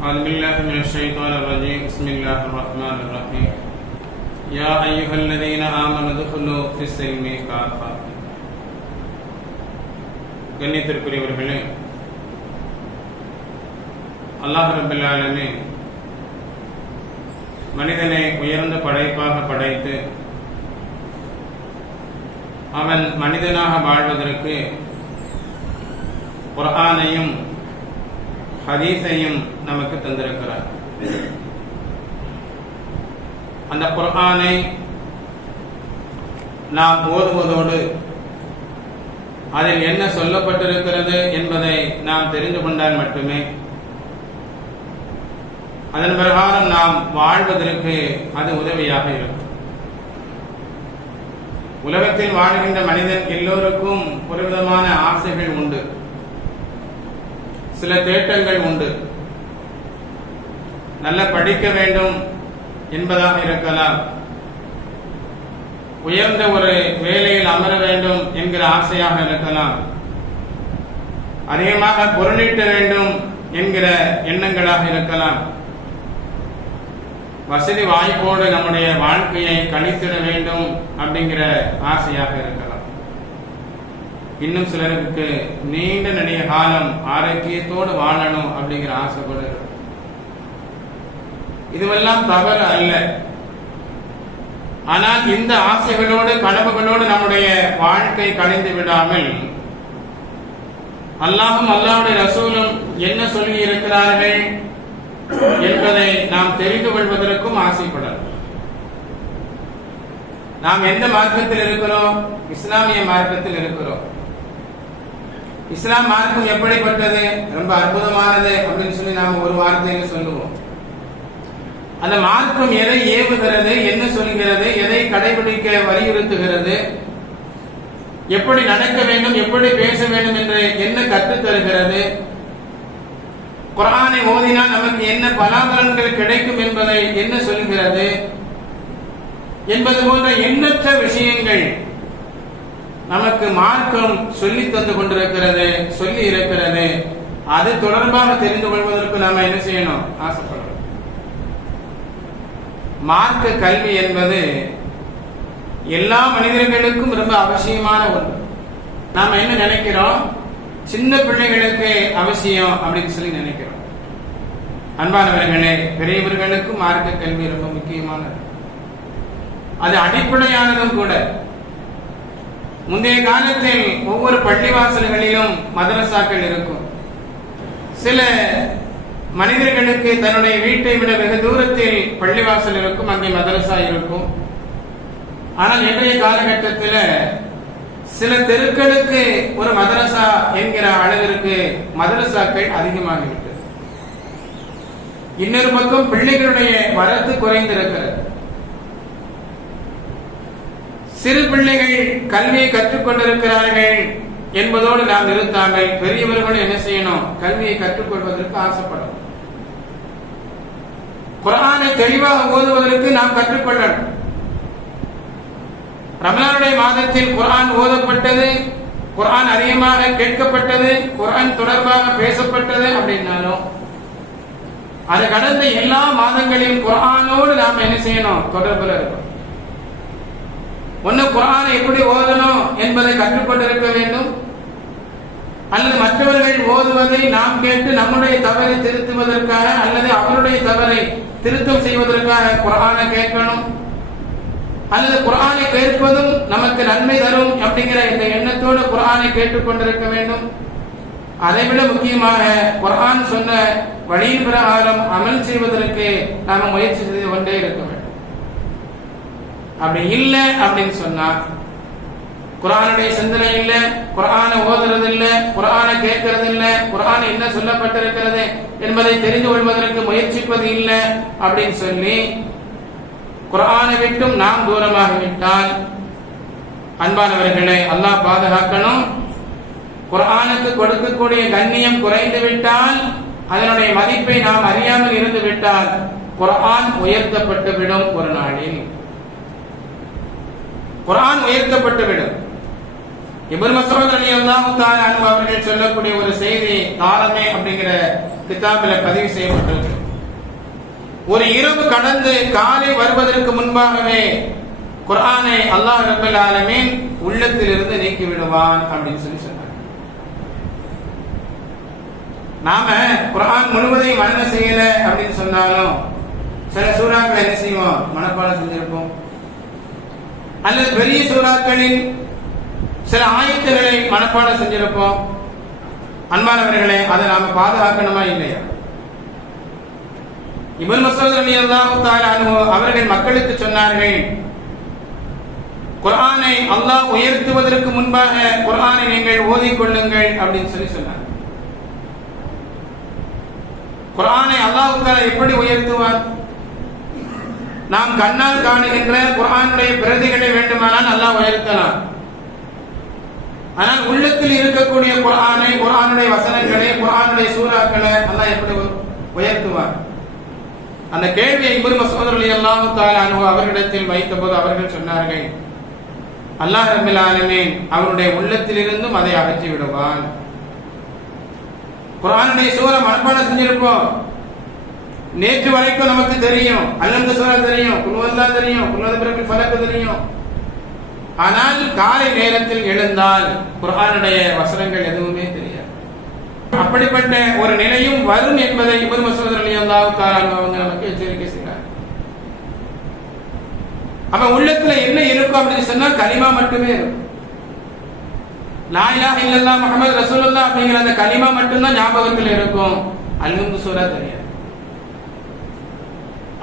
أعوذ بالله من الشيطان الرجيم بسم الله الرحمن الرحيم يا أيها الذين آمنوا ادخلوا في السلم كافة கண்ணியத்திற்குரியவர்களே அல்லாஹ் ரபுல் ஆலமீன் மனிதனை உயர்ந்த படைப்பாக படைத்து அவன் மனிதனாக வாழ்வதற்கு குர்ஆனையும் ஹதீஸையும் நமக்கு தந்திருக்கிறார். அந்த குர்ஆனை நாம் ஓதுவதோடு அதில் என்ன சொல்லப்பட்டிருக்கிறது என்பதை நாம் தெரிந்து கொண்டால் மட்டுமே அதன் பிரகாரம் நாம் வாழ்வதற்கு அது உதவியாக இருக்கும். உலகத்தில் வாழ்கின்ற மனிதன் எல்லோருக்கும் ஒரு விதமான ஆசைகள் உண்டு. சில தேட்டங்கள் உண்டு. நல்ல படிக்க வேண்டும் என்பதாக இருக்கலாம். உயர்ந்த ஒரு வேலையில் அமர வேண்டும் என்கிற ஆசையாக இருக்கலாம். அதிகமாக பொருளீட்ட வேண்டும் என்கிற எண்ணங்களாக இருக்கலாம். வசதி வாய்ப்போடு நம்முடைய வாழ்க்கையை கழித்திட வேண்டும் அப்படிங்கிற ஆசையாக இருக்கலாம். இன்னும் சிலருக்கு நீண்ட நெடிய காலம் ஆரோக்கியத்தோடு வாழணும் அப்படிங்கிற ஆசை கூட இருக்கும். இதுவெல்லாம் தவறு அல்ல. ஆனால் இந்த ஆசைகளோடு கனவுகளோடு நம்முடைய வாழ்க்கை கழிந்து விடாமல் அல்லாஹும் அல்லாவுடைய ரசூலும் என்ன சொல்லி இருக்கிறார்கள் என்பதை நாம் தெரிந்து கொள்வதற்கும் ஆசைப்படலாம். நாம் எந்த மார்க்கத்தில் இருக்கிறோம்? இஸ்லாமிய மார்க்கத்தில் இருக்கிறோம். இஸ்லாம் மார்க்கம் எப்படிப்பட்டது? ரொம்ப அற்புதமானது அப்படின்னு சொல்லி நாம் ஒரு வார்த்தையில சொல்லுவோம். அந்த மார்க்கம் எதை ஏவுகிறது என்ன சொல்கிறது எதை கடைபிடிக்க வலியுறுத்துகிறது எப்படி நடக்க வேண்டும் எப்படி பேச வேண்டும் என்று என்ன கற்று தருகிறது குரானை ஓதினால் நமக்கு என்ன பலாபலன்கள் கிடைக்கும் என்பதை என்ன சொல்கிறது என்பது போன்ற எண்ணற்ற விஷயங்கள் நமக்கு மார்க்கம் சொல்லி தந்து கொண்டிருக்கிறது சொல்லி இருக்கிறது. அது தொடர்பாக தெரிந்து கொள்வதற்கு நாம என்ன செய்யணும்? ஆசைப்படும் மார்க்க கல்வி என்பது எல்லா மனிதர்களுக்கும் ரொம்ப அவசியமான ஒன்று. நாம என்ன நினைக்கிறோம்? சின்ன பிள்ளைகளுக்கு அவசியம் அப்படின்னு சொல்லி நினைக்கிறோம். அன்பானவர்களே பெரியவர்களுக்கும் மார்க்க கல்வி ரொம்ப முக்கியமானது. அது அடிப்படையானதும் கூட. முந்தைய காலத்தில் ஒவ்வொரு பள்ளிவாசல்களிலும் மதரசாக்கள் இருக்கும். சில மனிதர்களுக்கு தன்னுடைய வீட்டை விட வெகு தூரத்தில் பள்ளிவாசல் இருக்கும் அங்கே மதரசா இருக்கும். ஆனால் இன்றைய காலகட்டத்தில் சில தெருக்களுக்கு ஒரு மதரசா என்கிற அளவிற்கு மதரசாக்கள் அதிகமாகிவிட்டது இன்னொரு பக்கம் பிள்ளைகளுடைய வரத்து குறைந்திருக்கிறது. சிறு பிள்ளைகள் கல்வியை கற்றுக்கொண்டிருக்கிறார்கள் என்பதோடு நாம் நிறுத்தாமல் பெரியவர்கள் என்ன செய்யணும்? கல்வியை கற்றுக்கொள்வதற்கு ஆசைப்படும் குரானை தெளிவாக ஓதுவதற்கு நாம் கற்றுக்கொள்ளணும். ரமலானுடைய மாதத்தில் குரான் ஓதப்பட்டது குரான் அதிகமாக கேட்கப்பட்டது குரான் தொடர்பாக பேசப்பட்டது அப்படின்னாலும் அது கடந்த எல்லா மாதங்களிலும் குரானோடு நாம் என்ன செய்யணும்? தொடர்பில் இருக்கணும். ஒன்னு குரானை எப்படி ஓதணும் என்பதை கற்றுக்கொண்டிருக்க வேண்டும். அல்லது மற்றவர்கள் ஓதுவதை நாம் கேட்டு நம்முடைய தவறை திருத்துவதற்காக அல்லது அவருடைய தவறை திருத்தம் செய்வதற்காக குரானை கேட்கணும். அல்லது குரானை கேட்பதும் நமக்கு நன்மை தரும் அப்படிங்கிற இந்த எண்ணத்தோடு குரானை கேட்டுக்கொண்டிருக்க வேண்டும். அதைவிட முக்கியமாக குரான் சொன்ன வழியின் பிரகாரம் அமல் செய்வதற்கு நாம் முயற்சி செய்து கொண்டே இருக்க வேண்டும். அப்படி இல்லை அப்படின்னு சொன்னா குரானுடைய சிந்தனை இல்ல குரானை ஓதுறது இல்ல குரானை கேட்கறது இல்ல குரான் என்ன சொல்லப்பட்டிருக்கிறது என்பதை தெரிந்து கொள்வதற்கு முயற்சிப்பது இல்ல அப்படின்னு சொல்லி குரானை விட்டும் நாம் தூரமாக விட்டால் அன்பானவர்களை அல்லாஹ் பாதுகாக்கணும். குரானுக்கு கொடுக்கக்கூடிய கண்ணியம் குறைந்து விட்டால் அதனுடைய மதிப்பை நாம் அறியாமல் இருந்து விட்டால் குரான் உயர்த்தப்பட்டு விடும் ஒரு நாளில். குரான் உயர்த்தப்பட்டு விடும் இபுல் மசூத் அலி அல்லாஹு அவர்கள் சொல்லக்கூடிய ஒரு செய்தி தாரமே அப்படிங்கிற கிதாபில பதிவு செய்யப்பட்டிருக்கு. ஒரு இரவு கடந்து காலை வருவதற்கு முன்பாகவே குரானை அல்லாஹ் ரப்பல் ஆலமீன் உள்ளத்திலிருந்து நீக்கி விடுவான் அப்படின்னு சொல்லி சொன்னாங்க. நாம குரான் முழுவதையும் மனனம் செய்யல அப்படின்னு சொன்னாலும் சில சூறாக்களை என்ன செய்வோம்? மனப்பாடம் செஞ்சிருப்போம். அல்லது பெரிய சூறாக்களின் சில ஆயத்துகளை மனப்பாடம் செஞ்சிருப்போம். அன்பானவர்களே அதை நாம பாதுகாக்கணுமா இல்லையா? இபன் மசூத் அலி அல்லாஹு அவர்கள் மக்களுக்கு சொன்னார்கள் குரானை அல்லாஹ் உயர்த்துவதற்கு முன்பாக குரானை நீங்கள் ஓதிக்கொள்ளுங்கள் அப்படின்னு சொல்லி சொன்னார் குரானை அல்லாஹ் தஆலா எப்படி உயர்த்துவார் நாம் கண்ணால் காணுகின்ற குரானுடைய பிரதிகளை வேண்டுமானால் அல்லாஹ் உயர்த்தலாம். ஆனால் உள்ளத்தில் இருக்கக்கூடிய குரானை குரானுடைய வசனங்களை குரானுடைய சூறாக்களை அல்லாஹ் எப்படி உயர்த்துவார்? அந்த கேள்வியை இப்னு மஸ்ஊத் அல்லாஹு தஆலா அவர்களிடத்தில் வைத்த வைத்தபோது அவர்கள் சொன்னார்கள் அல்லாஹ் ரப்பல் ஆலமீன் அவருடைய உள்ளத்திலிருந்தும் அதை அகற்றி விடுவான். குரானுடைய சூரா மனப்பாடம் செஞ்சிருப்போம். நேற்று வரைக்கும் நமக்கு தெரியும் அல்லந்த சூரா தெரியும் குழுவெல்லாம் தெரியும் குல்வத பிறகு ஃபலக்கு தெரியும். ஆனால் காலை நேரத்தில் எழுந்தால் குரானுடைய வசனங்கள் எதுவுமே தெரியாது. அப்படிப்பட்ட ஒரு நிலையும் வரும் என்பதை இப்னு மசூத் அலி அவங்க நமக்கு எச்சரிக்கை செய்கிறார். அப்ப உள்ளத்துல என்ன இருக்கும் அப்படின்னு சொன்னா கனிமா மட்டுமே இருக்கும். லா இல்லல்லா முகமது ரசூலுல்லா அப்படிங்கிற அந்த கனிமா மட்டும்தான் ஞாபகத்தில் இருக்கும். அல்ஹம்து சூரா தெரியாது.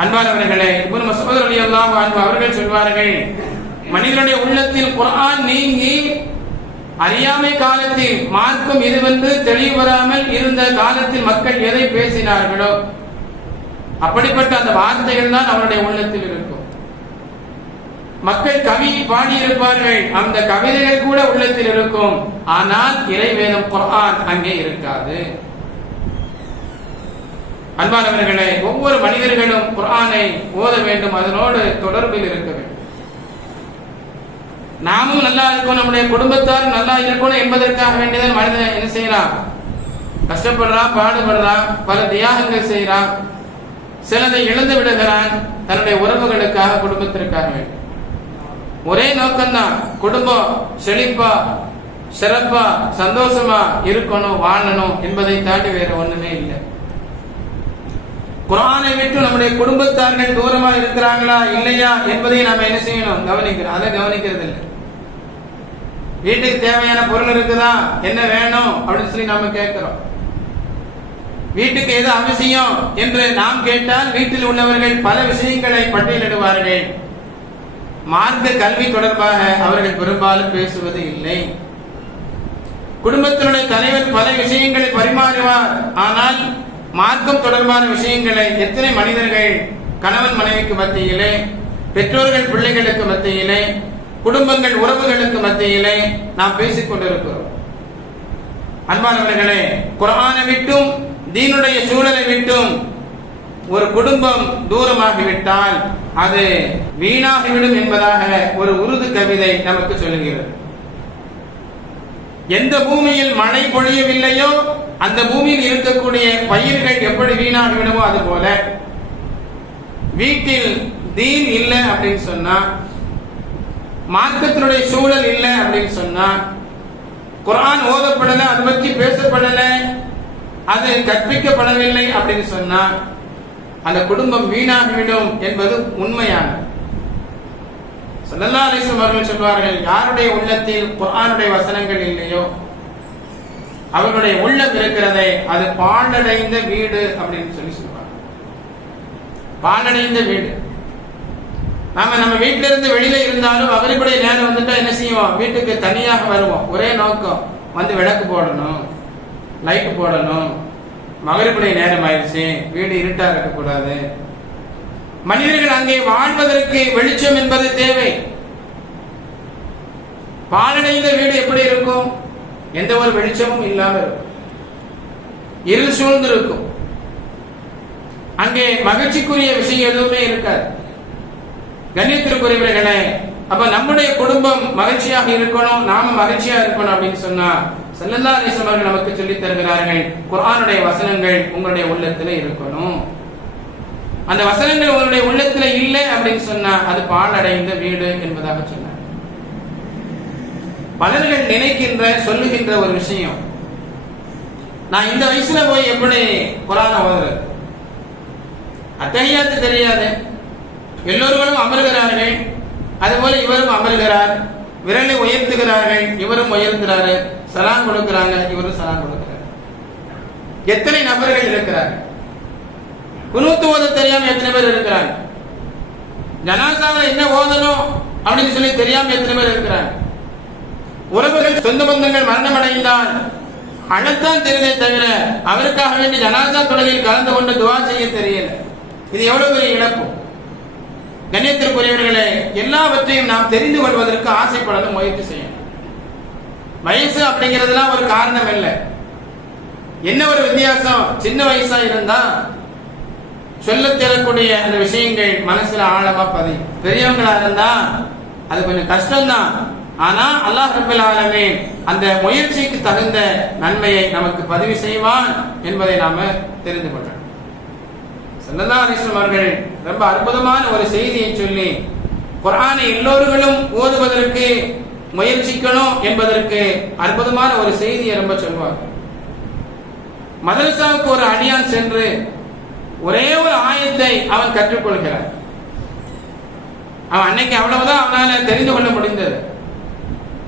அன்பானவர்களே இப்னு மஸ்ஊத் ரலியல்லாஹு அன்ஹு அவர்கள் சொல்வார்கள் மனிதனுடைய உள்ளத்தில் குரான் நீங்கி அறியாமை காலத்தில் மார்க்கம் இதுவென்று தெளிவு வராமல் இருந்த காலத்தில் மக்கள் எதை பேசினார்களோ அப்படிப்பட்ட அந்த வார்த்தைகள் தான் அவருடைய உள்ளத்தில் இருக்கும். மக்கள் கவி பாடியிருப்பார்கள் அந்த கவிதைகள் கூட உள்ளத்தில் இருக்கும். ஆனால் இறைவேதம் குரான் அங்கே இருக்காது. அன்பானவர்களே ஒவ்வொரு மனிதர்களும் குரானை ஓத வேண்டும் அதனோடு தொடர்பில் இருக்க வேண்டும். நாமும் நல்லா இருக்கோம் நம்முடைய குடும்பத்தார் நல்லா இருக்கணும் என்பதற்காக வேண்டியதான் மனிதன் என்ன செய்யறான் கஷ்டப்படுறான் பாடுபடுறான் பல தியாகங்கள் செய்யறான் சிலதை இழந்து விடுகிறான் தன்னுடைய உறவுகளுக்காக குடும்பத்திற்காக வேண்டும் ஒரே நோக்கம்தான். குடும்பம் செழிப்பா சிறப்பா சந்தோஷமா இருக்கணும் வாழணும் என்பதை தாண்டி வேற ஒண்ணுமே இல்லை. குரானை விட்டு நம்முடைய குடும்பத்தார்கள் தூரமா இருக்கிறாங்களா இல்லையா என்பதை நாம என்ன செய்யணும்? கவனிக்கிறோம். அதை கவனிக்கிறது இல்லை வீட்டுக்கு தேவையான பொருள் இருக்குதா? என்ன வேணும்? அப்படின்னு சொல்லி நாம கேட்கிறோம். வீட்டுக்கு எது அவசியம் என்று நாம் கேட்டால் வீட்டில் உள்ளவர்கள் பல விஷயங்களை பட்டியலிடுவார்கள். மார்க்க கல்வி தொடர்பாக அவர்கள் பெரும்பாலும் பேசுவது இல்லை. குடும்பத்தினுடைய தலைவர் பல விஷயங்களை பரிமாறுவார். ஆனால் மார்க்கம் தொடர்பான விஷயங்களை எத்தனை மனிதர்கள் கணவன் மனைவிக்கு மத்தியிலே பெற்றோர்கள் பிள்ளைகளுக்கு மத்தியிலே குடும்பங்கள் உறவுகளுக்கு மத்தியிலே நாம் பேசிக் கொண்டிருக்கிறோம். அன்பானவர்களே குரானை விட்டும் தீனுடைய சூழலை விட்டும் ஒரு குடும்பம் தூரமாகிவிட்டால் அது வீணாகிவிடும் என்பதாக ஒரு உருது கவிதை நமக்கு சொல்லுகிறது. எந்த பூமியில் மழை பொழியவில்லையோ அந்த பூமியில் இருக்கக்கூடிய பயிர்கள் எப்படி வீணாகிவிடுமோ அது போல வீட்டில் தீன் இல்லை அப்படின்னு சொன்னா மார்க்கத்தினுடைய சூழல் இல்லை அப்படின்னு சொன்னா குரான் ஓதப்படல அது பற்றி பேசப்படல அது கற்பிக்கப்படவில்லை அப்படின்னு சொன்னா அந்த குடும்பம் வீணாகிவிடும் என்பது உண்மையான சல்லல்லா அலிஸ்லம் அவர்கள் சொல்வார்கள் யாருடைய உள்ளத்தில் குரானுடைய வசனங்கள் இல்லையோ அவர்களுடைய உள்ளம் இருக்கிறதே அது பாழடைந்த வீடு அப்படின்னு சொல்லி சொல்வாங்க. பாழடைந்த வீடு. நாம நம்ம வீட்டில இருந்து வெளியில இருந்தாலும் மகரிபுடைய நேரம் வந்துட்டா என்ன செய்வோம்? வீட்டுக்கு தனியாக வருவோம். ஒரே நோக்கம் வந்து விளக்கு போடணும் லைட் போடணும். மகரிபுடைய நேரம் ஆயிடுச்சு. வீடு இருட்டா இருக்கக்கூடாது. மனிதர்கள் அங்கே வாழ்வதற்கு வெளிச்சம் என்பது தேவை. பாலடைந்த வீடு எப்படி இருக்கும்? எந்த ஒரு வெளிச்சமும் இல்லாம இருக்கும். இருள் சூழ்ந்து இருக்கும் அங்கே மகிழ்ச்சிக்குரிய விஷயம் எதுவுமே இருக்காது. கண்ணியத்திற்குரியவர்களே அப்ப நம்முடைய குடும்பம் மகிழ்ச்சியாக இருக்கணும் நாம மகிழ்ச்சியா இருக்கணும் அப்படின்னு சொன்னா செல்லல்லா அவர்கள் நமக்கு சொல்லித் தருகிறார்கள் குரானுடைய வசனங்கள் உங்களுடைய உள்ளத்துல இருக்கணும். அந்த வசனங்கள் உங்களுடைய உள்ளத்துல இல்லை அப்படின்னு சொன்னா அது பாழடைந்த வீடு என்பதாக சொன்னார் பலர்கள் நினைக்கின்ற சொல்லுகின்ற ஒரு விஷயம். நான் இந்த வயசுல போய் எப்படி குரான ஓதுறது? அத்தையாத்து தெரியாது. எல்லோர்களும் அமர்கிறார்கள். அதுபோல இவரும் அமர்கிறார். விரலை உயர்த்துகிறார்கள். இவரும் உயர்த்துறாரு சலாம் கொடுக்கிறாங்க. இவரும் சலாம் கொடுக்கிறார். எத்தனை நபர்கள் இருக்கிறார்? குனூத்து ஓத தெரியாம எத்தனை பேர் இருக்கிறாங்க ஜனாசாவில் என்ன ஓதணும் அப்படின்னு சொல்லி தெரியாம எத்தனை பேர் இருக்கிறாங்க உறவுகள் சொந்த பந்தங்கள் மரணம் அடைந்தால் அழத்தான் தெரியுதே தவிர அவருக்காக வேண்டி ஜனாசா தொழிலில் கலந்து கொண்டு துவா செய்ய தெரியல. இது எவ்வளவு பெரிய இழப்பு? கண்ணியத்திற்குரியவர்களே எல்லாவற்றையும் நாம் தெரிந்து கொள்வதற்கு ஆசைப்படணும் முயற்சி செய்யணும். வயசு அப்படிங்கிறதுலாம் ஒரு காரணம் இல்லை. என்ன ஒரு வித்தியாசம்? சின்ன வயசா இருந்தா சொல்ல தேரக்கூடிய அந்த விஷயங்கள் மனசுல ஆழமா பதி பெரியவங்களா இருந்தா அது கொஞ்சம் கஷ்டம்தான். ஆனா அல்லாஹ் ரபுல் அந்த முயற்சிக்கு தகுந்த நன்மையை நமக்கு பதிவு செய்வான் என்பதை நாம தெரிந்து கொள்ளணும். சல்லல்லா அலிஸ்லாம் அவர்கள் ரொம்ப அற்புதமான ஒரு செய்தியை சொல்லி குரானை எல்லோர்களும் ஓதுவதற்கு முயற்சிக்கணும் என்பதற்கு அற்புதமான ஒரு செய்தியை ரொம்ப சொல்வார் மதரசாவுக்கு ஒரு அடியான் சென்று ஒரே ஒரு ஆயத்தை அவன் கற்றுக்கொள்கிறான். அவன் அன்னைக்கு அவ்வளவுதான் அவனால தெரிந்து கொள்ள முடிந்தது.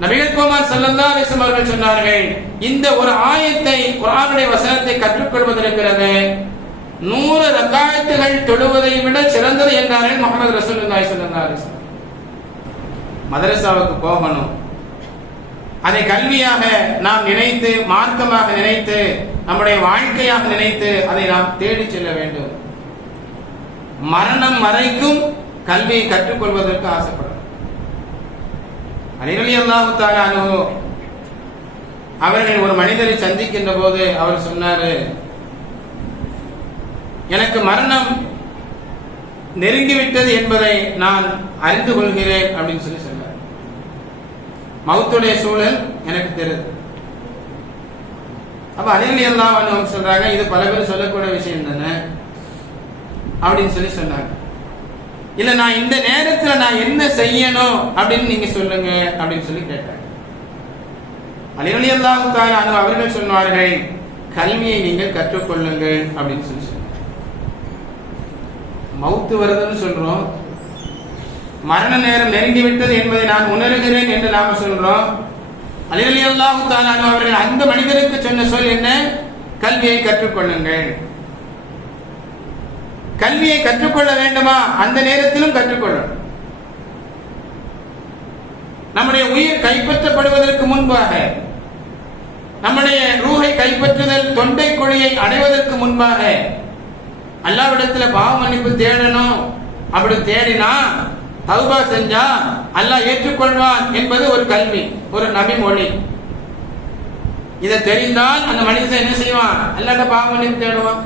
நபிகள் குமார் சல்லல்லா அலிஸ்லாம் அவர்கள் சொன்னார்கள் இந்த ஒரு ஆயத்தை குரானுடைய வசனத்தை கற்றுக்கொள்வதற்கிறது நூறு ரக்காயத்துகள் தொழுவதை விட சிறந்தது என்றார்கள் முகமது ரசூலுல்லாஹி ஸல்லல்லாஹு மதரசாவுக்கு போகணும். அதை கல்வியாக நாம் நினைத்து மார்க்கமாக நினைத்து நம்முடைய வாழ்க்கையாக நினைத்து அதை நாம் தேடி செல்ல வேண்டும். மரணம் வரைக்கும் கல்வியை கற்றுக்கொள்வதற்கு ஆசைப்படும் அலிரலி அல்லாஹு தாலானு அவர்கள் ஒரு மனிதரை சந்திக்கின்ற போது அவர் சொன்னாரு எனக்கு மரணம் நெருங்கிவிட்டது என்பதை நான் அறிந்து கொள்கிறேன் அப்படின்னு சொல்லி சொன்னார் மவுத்துடைய சூழல் எனக்கு தெரியுது. அப்ப அலிரலி தான் அவங்க சொல்றாங்க இது பல பேர் சொல்லக்கூடிய விஷயம் தானே? அப்படின்னு சொல்லி சொன்னாங்க. இல்ல நான் இந்த நேரத்துல நான் என்ன செய்யணும் அப்படின்னு நீங்க சொல்லுங்க அப்படின்னு சொல்லி கேட்டாங்க. அலிரலி அல்லாஹு அவர்கள் சொன்னார்கள் கல்வியை நீங்கள் கற்றுக்கொள்ளுங்கள் அப்படின்னு சொல்லி சொன்னாங்க மவுத்து வருதுன்னு சொல்றோம். மரண நேரம் நெருங்கி விட்டது என்பதை நான் உணர்கிறேன் என்று நாம சொல்றோம். அலிரலி அல்லாஹு அவர்கள் அந்த மனிதனுக்கு சொன்ன சொல் என்ன? கல்வியை கற்றுக்கொள்ளுங்கள். கல்வியை கற்றுக்கொள்ள வேண்டுமா? அந்த நேரத்திலும் கற்றுக்கொள்ளணும். நம்முடைய உயிர் கைப்பற்றப்படுவதற்கு முன்பாக நம்முடைய ரூஹை கைப்பற்றுதல் தொண்டை கொடியை அடைவதற்கு முன்பாக அல்லாவிடத்துல பாவ மன்னிப்பு தேடணும். அப்படி தேடினா தௌபா செஞ்சா அல்லாஹ் ஏற்றுக்கொள்வான் என்பது ஒரு கல்வி ஒரு நபி மொழி இதை தெரிந்தால் அந்த மனிதன் என்ன செய்வான்? அல்லாட்ட பாவ மன்னிப்பு தேடுவான்.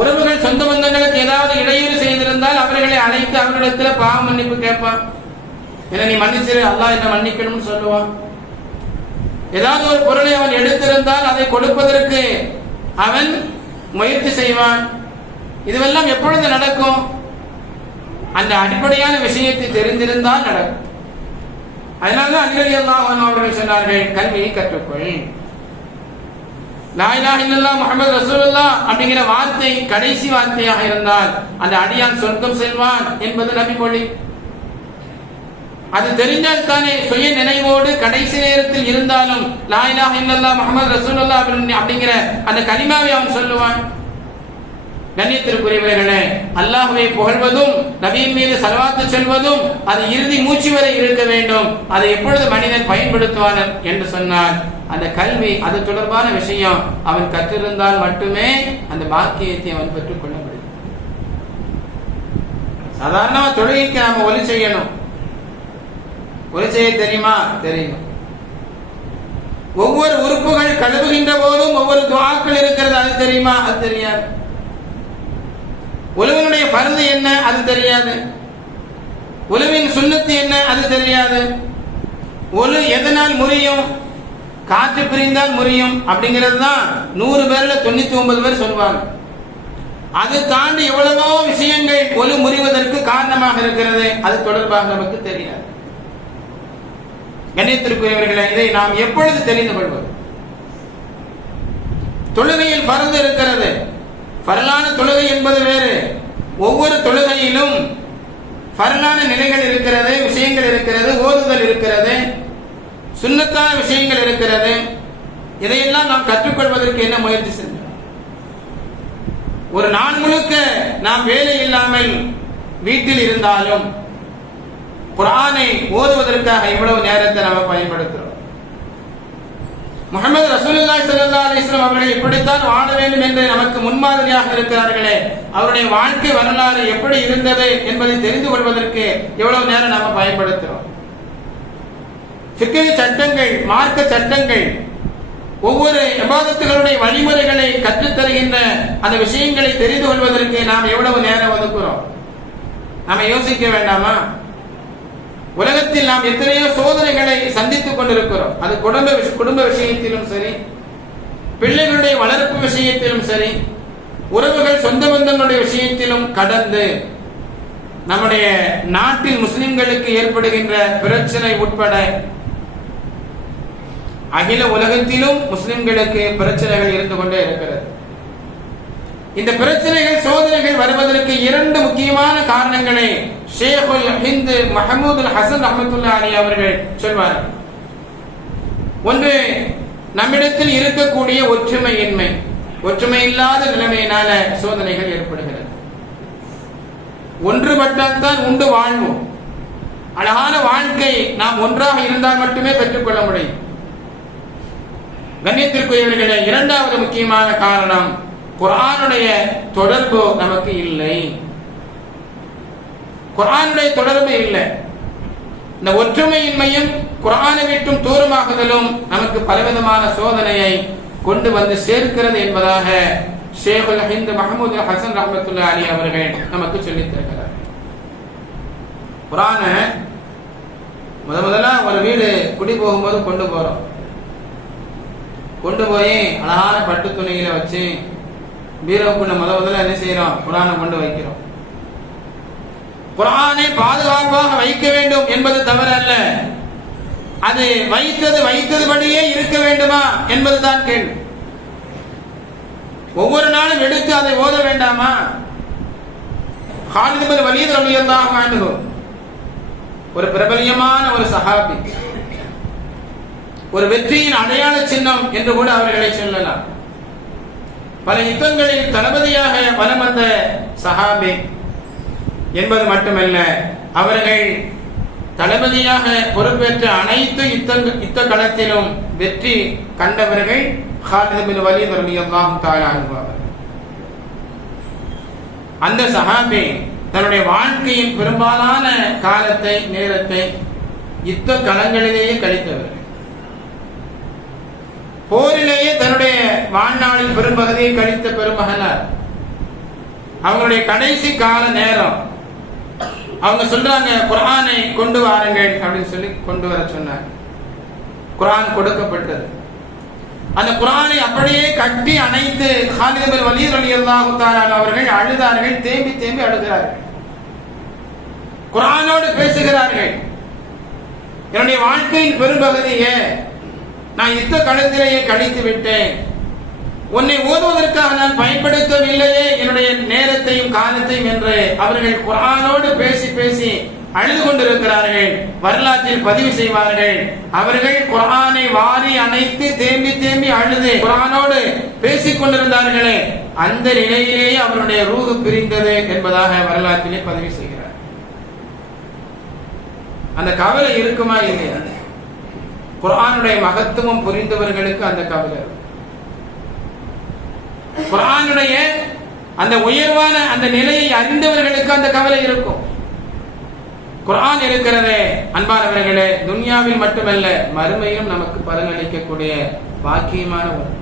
உறவுகள் சொந்த பந்தங்களுக்கு ஏதாவது இடையூறு செய்திருந்தால் அவர்களை அழைத்து அவர்களிடத்துல பாவ மன்னிப்பு கேட்பான். என்ன நீ மன்னிச்சிரு அல்லாஹ் என்ன மன்னிக்கணும்னு சொல்லுவான். ஏதாவது ஒரு பொருளை அவன் எடுத்திருந்தால் அதை கொடுப்பதற்கு அவன் முயற்சி செய்வான். இதுவெல்லாம் எப்பொழுது நடக்கும்? அந்த அடிப்படையான விஷயத்தை தெரிந்திருந்தால் நடக்கும். அதனால்தான் அன்பில் எல்லாம் அவர்கள் சொன்னார்கள் கல்வியை கற்றுக்கொள். லாயிலா இல்லல்லா முகமது ரசூலுல்லா அப்படிங்கிற வார்த்தை கடைசி வார்த்தையாக இருந்தால் அந்த அடியான் சொர்க்கம் செல்வான் என்பது நபி மொழி அது தெரிஞ்சால் தானே சுய நினைவோடு கடைசி நேரத்தில் இருந்தாலும் லாயிலா இல்லல்லா முகமது ரசூல்லா அப்படிங்கிற அந்த கனிமாவை அவன் சொல்லுவான். கண்ணியத்திற்குரியவர்களே அல்லாஹுவை புகழ்வதும் நபியின் மீது சலவாத்து செல்வதும் அது இறுதி மூச்சு வரை இருக்க வேண்டும். அதை எப்பொழுது மனிதன் பயன்படுத்துவான் என்று சொன்னார் அந்த கல்வி அது தொடர்பான விஷயம். அவன் கற்றிருந்தால் மட்டுமே அந்த பாக்கியத்தை அவன் பெற்றுக் கொள்ள முடியும். சாதாரணமா தொழுகைக்கு நாம ஒலி செய்யணும். ஒலி தெரியுமா? தெரியும். ஒவ்வொரு உறுப்புகள் கழுவுகின்ற போதும் ஒவ்வொரு துவாக்கள் இருக்கிறது அது தெரியுமா? அது தெரியாது. உழவனுடைய பருந்து என்ன? அது தெரியாது. உழவின் சுண்ணத்து என்ன? அது தெரியாது. ஒழு எதனால் முறியும்? காற்று பிரிந்தால் முறியும். அப்படிங்கிறது தான் நூறு பேர்ல தொண்ணூத்தி ஒன்பது பேர் சொல்லுவாங்க அது தாண்டி எவ்வளவோ விஷயங்கள் ஒலு முறிவதற்கு காரணமாக இருக்கிறது. அது தொடர்பாக நமக்கு தெரியாது. கண்ணியத்திற்குரியவர்களை இதை நாம் எப்பொழுது தெரிந்து கொள்வது? தொழுகையில் பருந்து இருக்கிறது. பரலான தொழுகை என்பது வேறு. ஒவ்வொரு தொழுகையிலும் பரலான நிலைகள் இருக்கிறது விஷயங்கள் இருக்கிறது ஓதுதல் இருக்கிறது சுண்ணத்தான விஷயங்கள் இருக்கிறது. இதையெல்லாம் நாம் கற்றுக்கொள்வதற்கு என்ன முயற்சி செஞ்சோம்? ஒரு நாள் முழுக்க நாம் வேலை இல்லாமல் வீட்டில் இருந்தாலும் குரானை ஓதுவதற்காக இவ்வளவு நேரத்தை நாம பயன்படுத்துகிறோம் முகமது ரசூலுல்லாஹி சல்லா அலிஸ்லாம் அவர்கள் இப்படித்தான் வாழ வேண்டும் என்று நமக்கு முன்மாதிரியாக இருக்கிறார்களே அவருடைய வாழ்க்கை வரலாறு எப்படி இருந்தது என்பதை தெரிந்து கொள்வதற்கு எவ்வளவு நேரம் நாம பயன்படுத்துறோம். ஃபிக்ஹ் சட்டங்கள் மார்க்க சட்டங்கள் ஒவ்வொரு விவாதத்துகளுடைய வழிமுறைகளை கற்றுத்தருகின்ற அந்த விஷயங்களை தெரிந்து கொள்வதற்கு நாம் எவ்வளவு நேரம் ஒதுக்குறோம்? நாம யோசிக்க வேண்டாமா? உலகத்தில் நாம் எத்தனையோ சோதனைகளை சந்தித்துக் கொண்டிருக்கிறோம். அது குடும்ப குடும்ப விஷயத்திலும் சரி பிள்ளைகளுடைய வளர்ப்பு விஷயத்திலும் சரி உறவுகள் சொந்த பந்தங்களுடைய விஷயத்திலும் கடந்து நம்முடைய நாட்டில் முஸ்லிம்களுக்கு ஏற்படுகின்ற பிரச்சனை உட்பட அகில உலகத்திலும் முஸ்லிம்களுக்கு பிரச்சனைகள் இருந்து கொண்டே இருக்கிறது. இந்த பிரச்சனைகள் சோதனைகள் வருவதற்கு இரண்டு முக்கியமான காரணங்களை ஷேகுல் ஹிந்து மஹமூது ஹசன் ரஹமத்துல்லா அலி அவர்கள் சொல்வார். ஒன்று நம்மிடத்தில் இருக்கக்கூடிய ஒற்றுமையின்மை. ஒற்றுமை இல்லாத நிலைமையினால சோதனைகள் ஏற்படுகிறது. ஒன்றுபட்டால்தான் உண்டு வாழ்வோம் அழகான வாழ்க்கை நாம் ஒன்றாக இருந்தால் மட்டுமே பெற்றுக்கொள்ள முடியும். கண்ணியத்திற்குரியவர்களே இரண்டாவது முக்கியமான காரணம் குரானுடைய தொடர்பு நமக்கு இல்லை. குரானுடைய தொடர்பு இல்லை. இந்த ஒற்றுமையின்மையும் குரானை விட்டும் தூரமாகுதலும் நமக்கு பலவிதமான சோதனையை கொண்டு வந்து சேர்க்கிறது என்பதாக ஷேகுல் ஹிந்த் மஹமூது ஹசன் ரஹமத்துல்லா அலி அவர்கள் நமக்கு சொல்லித் தருகிறார். குரான முத முதல்ல ஒரு வீடு குடி போகும்போது கொண்டு போறோம். கொண்டு போய் அழகான பட்டு துணியில வச்சு பீரோக்குள்ள முத முதல்ல என்ன செய்யறோம்? குரானை கொண்டு வைக்கிறோம். குரானை பாதுகாப்பாக வைக்க வேண்டும் என்பது தவறு அல்ல அது வைத்தது வைத்ததுபடியே இருக்க வேண்டுமா என்பதுதான் கேள்வி. ஒவ்வொரு நாளும் எடுத்து அதை ஓத வேண்டாமா? ஹாலித் பின் வலீத் ரலியல்லாஹு அன்ஹு ஒரு பிரபலியமான ஒரு சஹாபி ஒரு வெற்றியின் அடையாள சின்னம் என்று கூட அவர்களை சொல்லலாம். பல யுத்தங்களில் தளபதியாக வலம் வந்த சஹாபே என்பது மட்டுமல்ல அவர்கள் தளபதியாக பொறுப்பேற்ற அனைத்து யுத்த யுத்த களத்திலும் வெற்றி கண்டவர்கள் ஹாலித் பின் ரலியல்லாஹு தஆலா அன்ஹு அந்த சஹாபி தன்னுடைய வாழ்க்கையின் பெரும்பாலான காலத்தை நேரத்தை யுத்த களங்களிலேயே கழித்தவர்கள். போரிலேயே தன்னுடைய வாழ்நாளின் பெரும்பகுதியை கழித்த பெருமகனார். அவங்களுடைய கடைசி கால நேரம். அவங்க சொல்றாங்க குரானை கொண்டு வாருங்கள் அப்படின்னு சொல்லி கொண்டு வர சொன்னாங்க குரான் கொடுக்கப்பட்டது. அந்த குரானை அப்படியே கட்டி அணைத்து ஹாலித் பின் வலீத் அவர்கள் அழுதார்கள் தேம்பி தேம்பி அழுகிறார்கள். குரானோடு பேசுகிறார்கள். என்னுடைய வாழ்க்கையின் பெரும்பகுதியை நான் யுத்த களத்திலேயே கழித்து விட்டேன். உன்னை ஓதுவதற்காக நான் பயன்படுத்தவில்லையே என்னுடைய நேரத்தையும் காலத்தையும் என்று அவர்கள் குரானோடு பேசி பேசி அழுது கொண்டிருக்கிறார்கள். வரலாற்றில் பதிவு செய்வார்கள். அவர்கள் குரானை வாரி அணைத்து தேம்பி தேம்பி அழுது குரானோடு பேசிக் கொண்டிருந்தார்களே அந்த நிலையிலேயே அவருடைய ரூது பிரிந்தது என்பதாக வரலாற்றிலே பதிவு செய்கிறார். அந்த கவலை இருக்குமா இல்லையா? குரானுடைய மகத்துவம் புரிந்தவர்களுக்கு அந்த கவலை. குரானுடைய அந்த உயர்வான அந்த நிலையை அறிந்தவர்களுக்கு அந்த கவலை இருக்கும். குரான் இருக்கிறதே அன்பானவர்களே துன்யாவில் மட்டுமல்ல மறுமையும் நமக்கு பலனளிக்கக்கூடிய பாக்கியமான ஒன்று.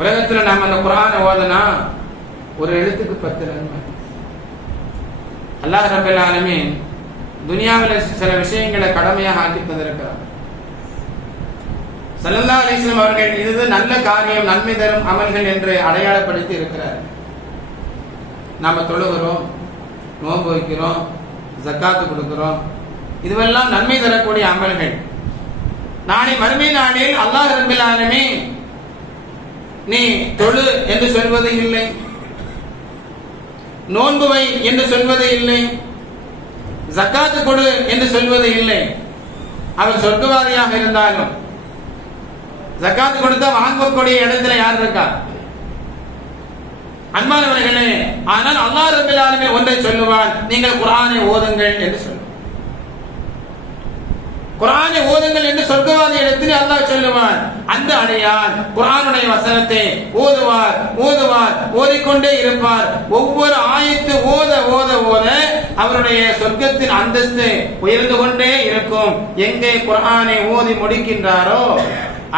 உலகத்துல நாம் அந்த குரான ஓதனா ஒரு எழுத்துக்கு பத்து நன்மை அல்லாஹ் ரபுல் துனியாவில் சில விஷயங்களை கடமையாக ஆக்கி தந்திருக்கிறார் சல்லல்லா அலைஹி அவர்கள் இது நல்ல காரியம் நன்மை தரும் அமல்கள் என்று அடையாளப்படுத்தி இருக்கிறார். நாம தொழுகிறோம் நோன்பு வைக்கிறோம் ஜக்காத்து கொடுக்கிறோம். இதுவெல்லாம் நன்மை தரக்கூடிய அமல்கள். நாளை மறுமை நாளில் அல்லாஹ் ரபில் நீ தொழு என்று சொல்வது இல்லை. நோன்புவை என்று சொல்வது இல்லை. ஜக்காத்து கொடு என்று சொல்வது இல்லை. அவர் சொர்க்கவாதியாக இருந்தாலும். ஜக்காத்து கொடுத்தா வாங்கக்கூடிய இடத்துல யார் இருக்கா? அன்பானவர்களே ஆனால் அல்லாஹ் ரபில் ஒன்றை சொல்லுவான் நீங்கள் குரானை ஓதுங்கள் என்று சொல்லுவார் குரானை ஓதுங்கள் என்று சொர்க்கவாதி இடத்தில் அல்லாஹ் சொல்லுவான். அந்த அடையான் குரானுடைய வசனத்தை ஓதுவார் ஓதுவார் ஓதிக்கொண்டே இருப்பார். ஒவ்வொரு ஆயத்து ஓத ஓத ஓத அவருடைய சொர்க்கத்தின் அந்தஸ்து உயர்ந்து கொண்டே இருக்கும். எங்கே குரானை ஓதி முடிக்கின்றாரோ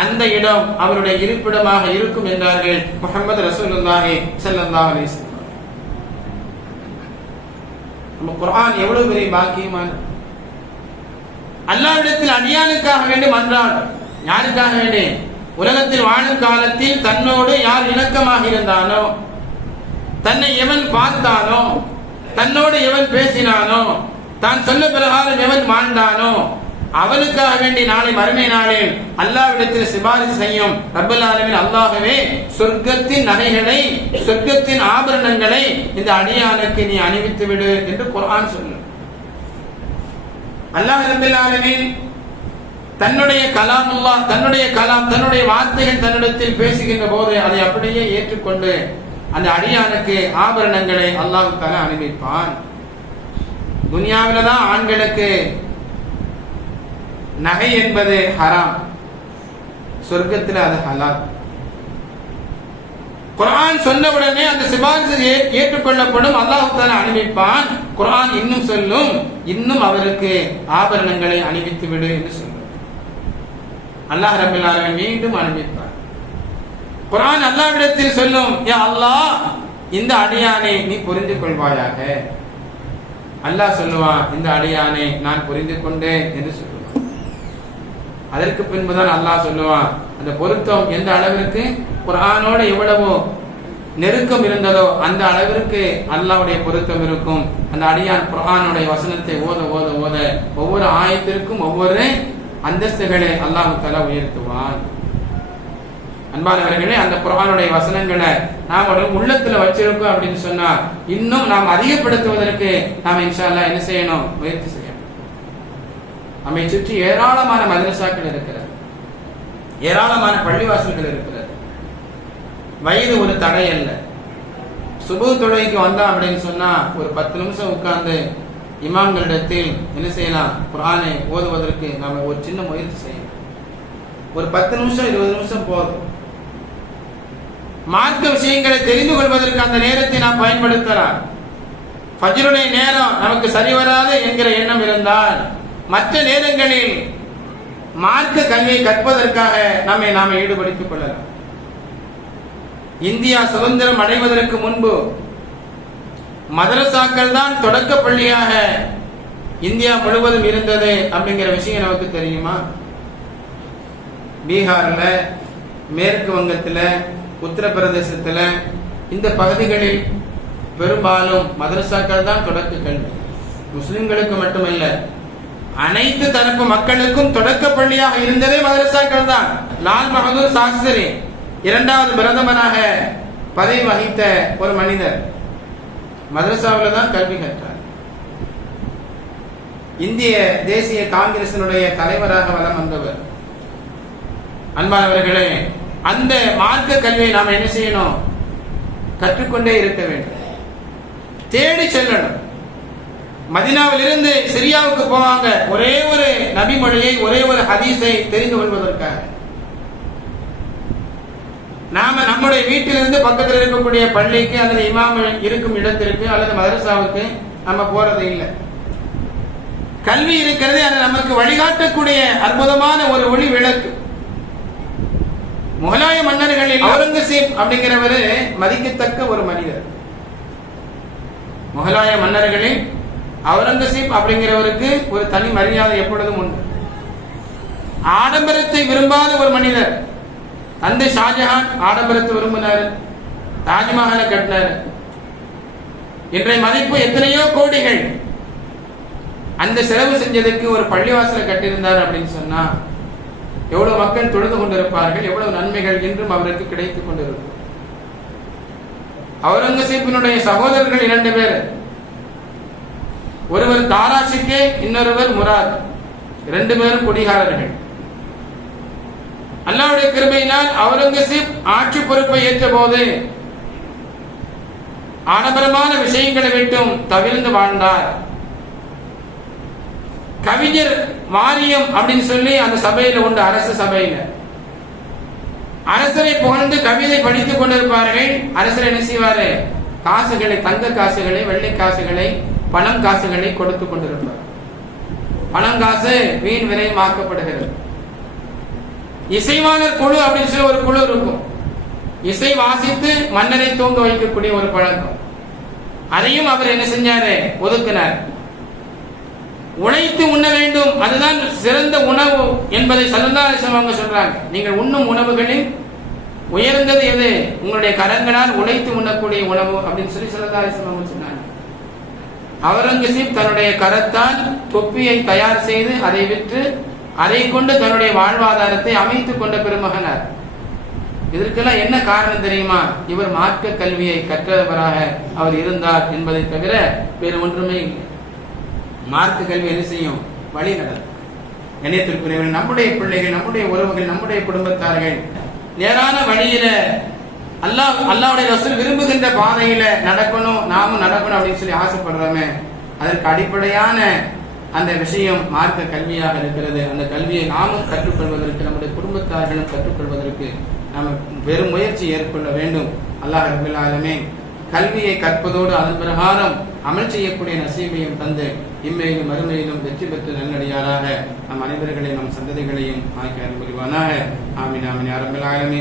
அந்த இடம் அவருடைய இருப்பிடமாக இருக்கும் என்றார்கள் முகமது ரசூலுல்லாஹி ஸல்லல்லாஹு அலைஹி வஸல்லம். நம்ம குர்ஆன் எவ்வளவு பெரிய பாக்கியமானது அல்லாவிடத்தில் அடியானுக்காக வேண்டி மன்றாடும் யாருக்காக வேண்டி? உலகத்தில் வாழும் காலத்தில் தன்னோடு யார் இணக்கமாக இருந்தானோ தன்னை எவன் பார்த்தானோ தன்னோடு எவன் பேசினானோ தான் சொல்ல பிரகாரம் எவன் வாழ்ந்தானோ அவனுக்காக வேண்டி நாளை மறுமை நாளில் அல்லாவிடத்தில் சிபாரிசு செய்யும் ரப்பல் ஆலமீன் அல்லாகவே சொர்க்கத்தின் நகைகளை சொர்க்கத்தின் ஆபரணங்களை இந்த அடியானுக்கு நீ அணிவித்து விடு என்று குரான் சொல்லு அல்லாஹ் ரப்பல் தன்னுடைய தன்னுடைய கலாமுல்லா தன்னுடைய கலாம் தன்னுடைய வார்த்தைகள் தன்னிடத்தில் பேசுகின்ற போது அதை அப்படியே ஏற்றுக்கொண்டு அந்த அடியானுக்கு ஆபரணங்களை அல்லாஹ் தால அனுப்பிப்பான் துனியாவில தான் ஆண்களுக்கு நகை என்பது ஹராம். சொர்க்கத்தில் அது ஹலால். குர்ஆன் சொன்னவுடனே அந்த சிபாரிசு ஏற்றுக்கொள்ளப்படும். அல்லாஹ் தாலா அணிவிப்பான் இன்னும் சொல்லும். இன்னும் அவருக்கு ஆபரணங்களை அணிவித்து விடு என்று சொல்லும். அல்லாஹ் ரபில் மீண்டும் அணிவிப்பான் குரான் அல்லாவிடத்தில் சொல்லும் ஏ அல்லாஹ் இந்த அடியானை நீ புரிந்து கொள்வாயாக அல்லாஹ் சொல்லுவான் இந்த அடியானை நான் புரிந்து கொண்டேன் என்று சொல்லுவான். அதற்கு பின்புதான் அல்லாஹ் சொல்லுவான் அந்த பொருத்தம் எந்த அளவிற்கு குரானோட எவ்வளவோ நெருக்கம் இருந்ததோ அந்த அளவிற்கு அல்லாஹ்வுடைய பொருத்தம் இருக்கும். அந்த அடியான் குரானுடைய வசனத்தை ஓத ஓத ஓத ஒவ்வொரு ஆயத்திற்கும் ஒவ்வொரு அந்தஸ்துகளை அல்லாஹ் தஆலா உயர்த்துவான். அன்பானவர்களே அந்த குரானுடைய வசனங்களை நாம் ஒரு உள்ளத்துல வச்சிருக்கோம் அப்படின்னு சொன்னா இன்னும் நாம் அதிகப்படுத்துவதற்கு நாம் இன்ஷா என்ன செய்யணும்? முயற்சி செய்யணும். நம்மை சுற்றி ஏராளமான மதரசாக்கள் இருக்கிறது ஏராளமான பள்ளிவாசல்கள் இருக்கிறது. வயது ஒரு தடை அல்ல. சுபு தொழுகைக்கு வந்தோம் அப்படின்னு சொன்னா ஒரு பத்து நிமிஷம் உட்கார்ந்து இமாம்களிடத்தில் என்ன செய்யலாம்? குரானை ஓதுவதற்கு நாம ஒரு சின்ன முயற்சி செய்யணும். ஒரு பத்து நிமிஷம் இருபது நிமிஷம் போதும். மார்க்க விஷயங்களை தெரிந்து கொள்வதற்கு அந்த நேரத்தை நாம் பயன்படுத்தலாம். ஃபஜ்ருடைய நேரம் நமக்கு சரி வராது என்கிற எண்ணம் இருந்தால் மற்ற நேரங்களில் மார்க்க கல்வியை கற்பதற்காக நம்மை நாம ஈடுபடுத்திக் கொள்ளலாம். இந்தியா சுதந்திரம் அடைவதற்கு முன்பு மதரசாக்கள் தான் தொடக்க பள்ளியாக இந்தியா முழுவதும் இருந்தது அப்படிங்கிற விஷயம் நமக்கு தெரியுமா? பீகார்ல மேற்கு வங்கத்துல உத்தரப்பிரதேசத்தில் இந்த பகுதிகளில் பெரும்பாலும் மதரசாக்கள் தான் தொடக்க கல்வி. முஸ்லிம்களுக்கு மட்டுமல்ல அனைத்து தரப்பு மக்களுக்கும் தொடக்க பள்ளியாக இருந்ததே மதரசாக்கள் தான் லால் பகதூர் சாஸ்திரி இரண்டாவது பிரதமராக பதவி வகித்த ஒரு மனிதர். மதரசாவில் தான் கல்வி கற்றார். இந்திய தேசிய காங்கிரசினுடைய தலைவராக வலம் வந்தவர். அன்பானவர்களே அந்த மார்க்க கல்வியை நாம் என்ன செய்யணும்? கற்றுக்கொண்டே இருக்க வேண்டும். தேடி செல்லணும். மதினாவிலிருந்து சிரியாவுக்கு போவாங்க. ஒரே ஒரு நபி மொழியை ஒரே ஒரு ஹதீஸை தெரிந்து கொள்வதற்காக. நாம நம்முடைய வீட்டிலிருந்து பக்கத்தில் இருக்கக்கூடிய பள்ளிக்கு அல்லது இமாம் இருக்கும் இடத்திற்கு அல்லது மதரசாவுக்கு நம்ம போறது இல்லை. கல்வி இருக்கிறது அது நமக்கு வழிகாட்டக்கூடிய அற்புதமான ஒரு ஒளி விளக்கு. முகலாய மன்னர்களில் அவுரங்கசீப் அப்படிங்கிறவரு மதிக்கத்தக்க ஒரு மனிதர். முகலாய மன்னர்களில் அவுரங்கசீப் அப்படிங்கிறவருக்கு ஒரு தனி மரியாதை எப்பொழுதும் உண்டு. ஆடம்பரத்தை விரும்பாத ஒரு மனிதர் அந்த ஷாஜஹான் ஆடம்பரத்தை விரும்பினார் தாஜ்மஹாலை கட்டினார். இன்றைய மதிப்பு எத்தனையோ கோடிகள். அந்த செலவு செஞ்சதுக்கு ஒரு பள்ளிவாசலை கட்டியிருந்தார் அப்படின்னு சொன்னா எவ்வளவு மக்கள் தொழுது கொண்டிருப்பார்கள் எவ்வளவு நன்மைகள் இன்றும் அவருக்கு கிடைத்துக் கொண்டிருக்கும். அவுரங்கசீப்பினுடைய சகோதரர்கள் இரண்டு பேர் ஒருவர் தாராஷிக்கே இன்னொருவர் முராத். இரண்டு பேரும் குடிகாரர்கள். அல்லாவுடைய கிருபையினால் அவுரங்கசீப் ஆட்சி பொறுப்பை ஏற்ற போது ஆடம்பரமான விஷயங்களை விட்டும் தவிர்ந்து வாழ்ந்தார். கவிஞர் வாரியம் அப்படின்னு சொல்லி அந்த சபையில உண்டு அரசு சபையில. அரசரை புகழ்ந்து கவிதை படித்துக் கொண்டிருப்பார்கள். அரசர் என்ன செய்வாரு? காசுகளை தங்க காசுகளை வெள்ளை காசுகளை பணம் காசுகளை கொடுத்து கொண்டிருப்பார் பணம் காசு வீண் விரயமாக்கப்படுகிறது இசைவாளர் குழு அப்படின்னு சொல்லி ஒரு குழு இருக்கும். இசை வாசித்து மன்னரை தூங்க வைக்கக்கூடிய ஒரு பழக்கம். அதையும் அவர் என்ன செஞ்சாரு? ஒதுக்கினார். உழைத்து உண்ண வேண்டும். அதுதான் சிறந்த உணவு என்பதை சல்லல்லாஹு அவங்க சொல்றாங்க. நீங்கள் உண்ணும் உணவுகளில் உயர்ந்தது எது? உங்களுடைய கரங்களால் உழைத்து உண்ணக்கூடிய உணவு அப்படின்னு சொல்லி சல்லல்லாஹு அவங்க அவுரங்கசீப் தன்னுடைய கரத்தால் தொப்பியை தயார் செய்து அதை விற்று அதை கொண்டு தன்னுடைய வாழ்வாதாரத்தை அமைத்துக் கொண்ட பெருமகனார். இதற்கெல்லாம் என்ன காரணம் தெரியுமா? இவர் மார்க்க கல்வியை கற்றவராக அவர் இருந்தார் என்பதை தவிர வேறு ஒன்றுமே இல்லை. மார்க்க கல்வி என்ன செய்யும்? வழி நடக்கும். கண்ணியத்திற்குரியவர்கள் நம்முடைய பிள்ளைகள் நம்முடைய உறவுகள் நம்முடைய குடும்பத்தார்கள் நேரான வழியில அல்லாஹ் அல்லாவுடைய ரசூல் விரும்புகின்ற பாதையில நடக்கணும் நாமும் நடக்கணும் அப்படின்னு சொல்லி ஆசைப்படுறோமே. அதற்கு அடிப்படையான அந்த விஷயம் மார்க்க கல்வியாக இருக்கிறது. அந்த கல்வியை நாமும் கற்றுக்கொள்வதற்கு நம்முடைய குடும்பத்தார்களும் கற்றுக்கொள்வதற்கு நாம் பெரும் முயற்சி ஏற்கொள்ள வேண்டும். அல்லாஹ் ரபில் கல்வியை கற்பதோடு அதன் பிரகாரம் அமல் செய்யக்கூடிய நசீமையும் தந்து இம்மையிலும் மறுமையிலும் வெற்றி பெற்று நன்னடியாராக நம் அனைவர்களையும் நம் சந்ததிகளையும் ஆக்கி அறிவுரிவானாக ஆமின் ஆமின் அரபில் ஆலமே